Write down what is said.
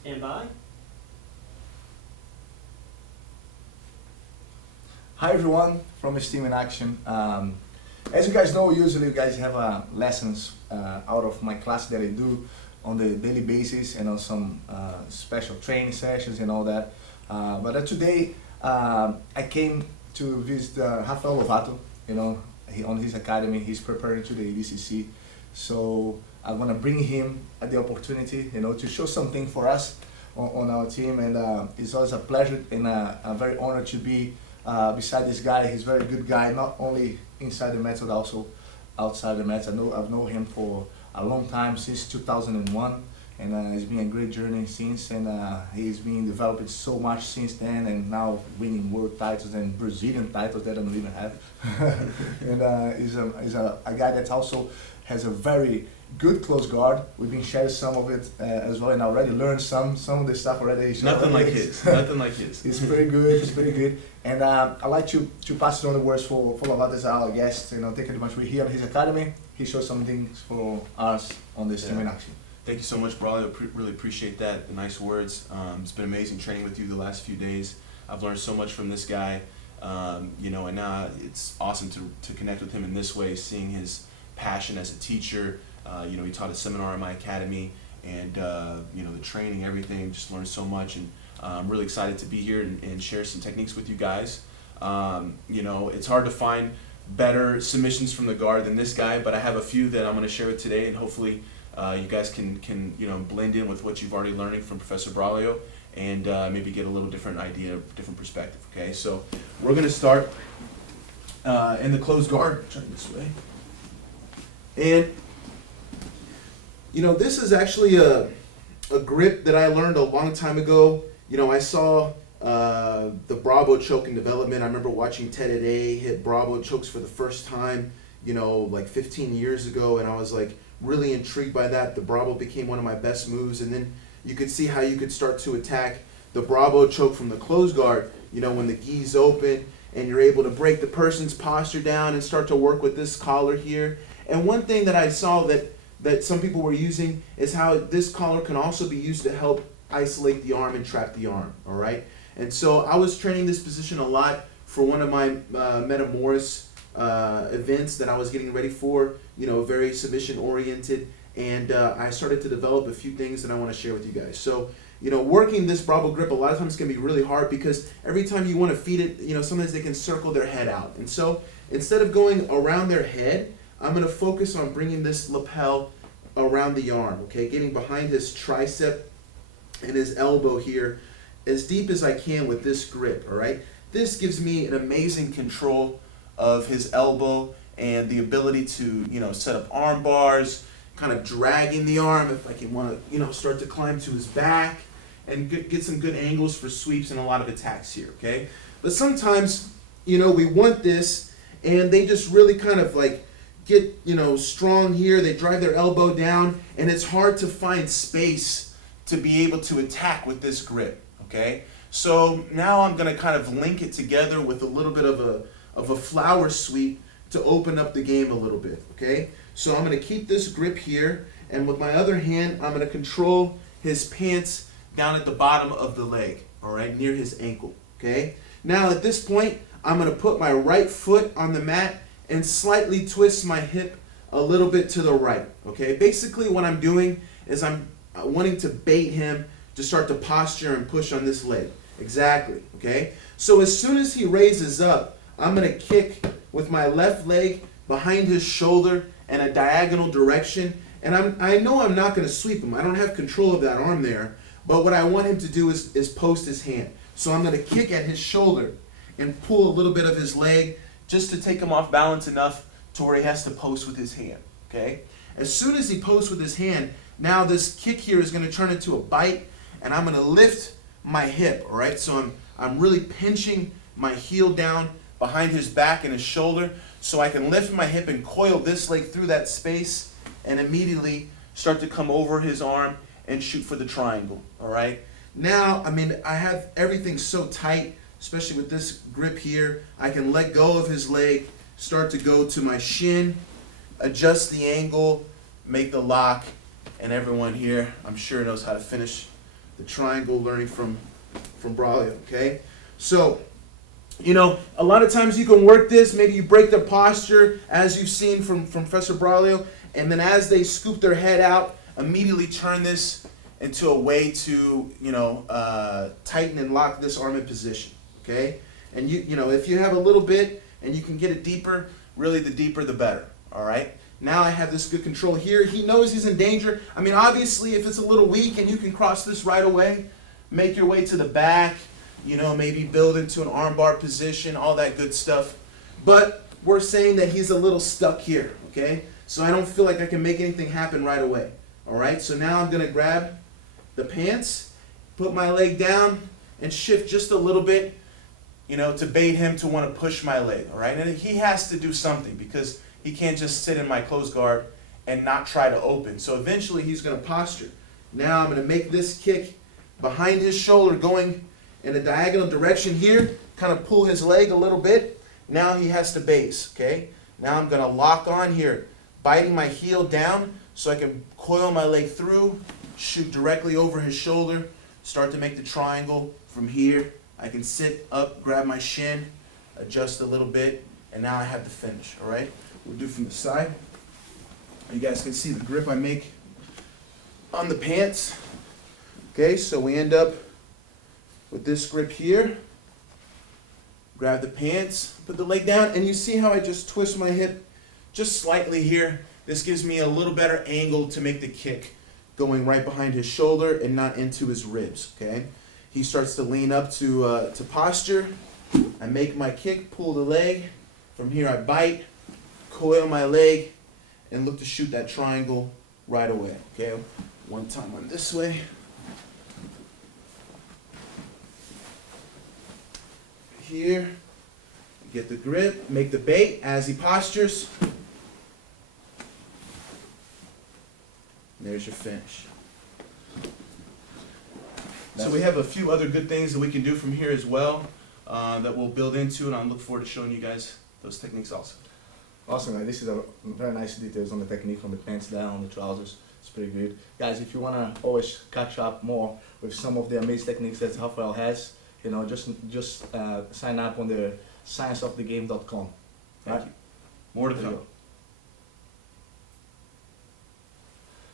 Stand by. Hi everyone, from Estima in Action. As you guys know, usually you guys have lessons out of my class that I do on the daily basis and on some special training sessions and all that. But today I came to visit Rafael Lovato, on his academy. He's preparing to the ADCC. So I'm gonna bring him the opportunity, to show something for us on our team. And it's always a pleasure and a very honor to be beside this guy. He's a very good guy, not only inside the mat but also outside the mat. I've known him for a long time, since 2001, and it's been a great journey since. And he's been developing so much since then, and now winning world titles and Brazilian titles that I don't even have. And he's a guy that also has a very good close guard. We've been sharing some of it as well, and I already learned some of the stuff already. Nothing like his. Nothing like his. It's pretty good. It's pretty good. And I'd like to pass it on the words for Lovato as our guest. Thank you very much. We're here at his academy. He shows some things for us on this team in action. Thank you so much, Braulio. Really appreciate that. The nice words. It's been amazing training with you the last few days. I've learned so much from this guy. And now it's awesome to connect with him in this way, seeing his passion as a teacher. He taught a seminar in my academy, and the training, everything. Just learned so much, and I'm really excited to be here and share some techniques with you guys. It's hard to find better submissions from the guard than this guy, but I have a few that I'm going to share with today, and hopefully you guys can blend in with what you've already learning from Professor Braulio, and maybe get a little different idea, different perspective. Okay, so we're going to start in the closed guard. Turn this way, and this is actually a grip that I learned a long time ago. I saw the Bravo choke in development. I remember watching Ted A hit Bravo chokes for the first time, like 15 years ago, and I was like really intrigued by that. The Bravo became one of my best moves, and then you could see how you could start to attack the Bravo choke from the closed guard, when the gi's open and you're able to break the person's posture down and start to work with this collar here. And one thing that I saw that some people were using is how this collar can also be used to help isolate the arm and trap the arm, all right? And so I was training this position a lot for one of my Metamoris events that I was getting ready for, very submission oriented, and I started to develop a few things that I want to share with you guys. So, working this Bravo grip a lot of times can be really hard because every time you want to feed it, sometimes they can circle their head out. And so instead of going around their head, I'm going to focus on bringing this lapel around the arm, okay? Getting behind his tricep and his elbow here as deep as I can with this grip, all right? This gives me an amazing control of his elbow and the ability to, set up arm bars, kind of dragging the arm if I can want to, start to climb to his back and get some good angles for sweeps and a lot of attacks here, okay? But sometimes, we want this and they just really kind of like get, strong here. They drive their elbow down, and it's hard to find space to be able to attack with this grip, okay? So now I'm going to kind of link it together with a little bit of a flower sweep to open up the game a little bit, okay? So I'm going to keep this grip here, and with my other hand, I'm going to control his pants down at the bottom of the leg, all right, near his ankle, okay? Now at this point, I'm going to put my right foot on the mat and slightly twist my hip a little bit to the right, okay? Basically what I'm doing is I'm wanting to bait him to start to posture and push on this leg. Exactly, okay? So as soon as he raises up, I'm gonna kick with my left leg behind his shoulder in a diagonal direction, and I know I'm not gonna sweep him. I don't have control of that arm there, but what I want him to do is post his hand. So I'm gonna kick at his shoulder and pull a little bit of his leg just to take him off balance enough to where he has to post with his hand, okay? As soon as he posts with his hand, now this kick here is going to turn into a bite, and I'm going to lift my hip, all right? So I'm really pinching my heel down behind his back and his shoulder so I can lift my hip and coil this leg through that space and immediately start to come over his arm and shoot for the triangle, all right? Now, I have everything so tight, especially with this grip here. I can let go of his leg, start to go to my shin, adjust the angle, make the lock, and everyone here, I'm sure, knows how to finish the triangle, learning from Braulio, okay? So, you know, a lot of times you can work this, maybe you break their posture, as you've seen from Professor Braulio, and then as they scoop their head out, immediately turn this into a way to, you know, tighten and lock this arm in position, okay? And you know, if you have a little bit and you can get it deeper, really the deeper the better, all right? Now I have this good control here. He knows he's in danger. I mean, obviously, if it's a little weak and you can cross this right away, make your way to the back, you know, maybe build into an armbar position, all that good stuff. But we're saying that he's a little stuck here, okay? So I don't feel like I can make anything happen right away, all right? So now I'm going to grab the pants, put my leg down, and shift just a little bit, you know, to bait him to want to push my leg, all right? And he has to do something because he can't just sit in my closed guard and not try to open. So eventually he's going to posture. Now I'm going to make this kick behind his shoulder going in a diagonal direction here, kind of pull his leg a little bit. Now he has to base, okay? Now I'm going to lock on here, biting my heel down so I can coil my leg through, shoot directly over his shoulder, start to make the triangle from here. I can sit up, grab my shin, adjust a little bit, and now I have the finish, all right? We'll do from the side. You guys can see the grip I make on the pants. Okay, so we end up with this grip here. Grab the pants, put the leg down, and you see how I just twist my hip just slightly here. This gives me a little better angle to make the kick going right behind his shoulder and not into his ribs, okay? He starts to lean up to posture. I make my kick, pull the leg. From here I bite, coil my leg, and look to shoot that triangle right away, okay? One time on this way. Here, get the grip, make the bait as he postures. There's your finish. So we have a few other good things that we can do from here as well that we'll build into, and I look forward to showing you guys those techniques also. Awesome, guys. This is a very nice details on the technique from the pants down, on the trousers. It's pretty good. Guys, if you want to always catch up more with some of the amazing techniques that Rafael has, you know, just sign up on the scienceofthegame.com. Thank you. More to come.